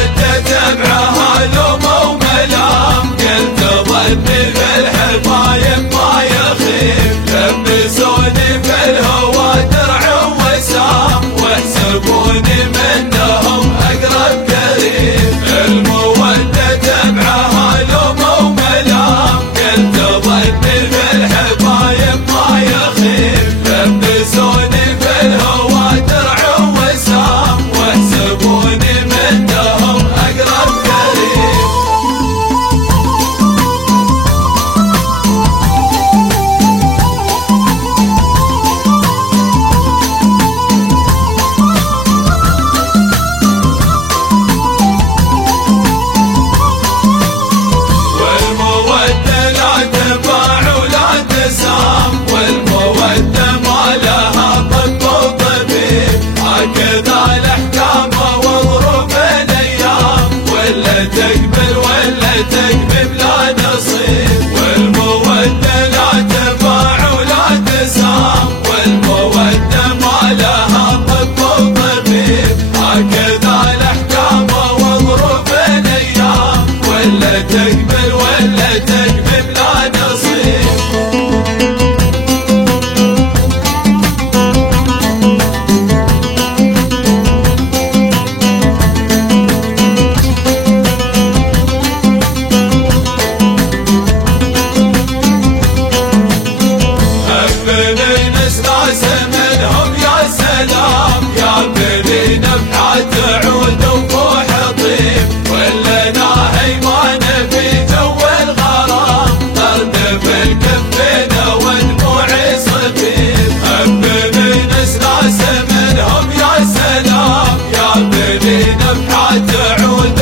المودة تبعها لوم وملام، قلت ظني بالحبايب ما يخيب، لبسوني في الهوى درع وسام، واحسبوني منهم أقرب قريب. المودة تبعها لوم وملام، قلت ظني بالحبايب ما يخيب، لبسوني في الهوى درع وسام، واحسبوني منهم أقرب قريب. والمودة لا تباع ولا تسام، والمودة ما لها طب وطبيب، هكذا الأحكام وظروف الأيام، ولا تقبل ولا تقبل لا نصيب. والمودة لا تباع ولا تسام، والمودة ما لها طب وطبيب، هكذا الأحكام وظروف الأيام، ولا تقبل ولا تقبل لا نصيب. بني نستعس منهم يا سلام، يا بني نفحة تعود وفوح طيب، ولا ناهي ما نبي جو الغرام، طرد بالكفين ودموع صبيب. بني نستعس منهم يا سلام، يا بني نفحة تعود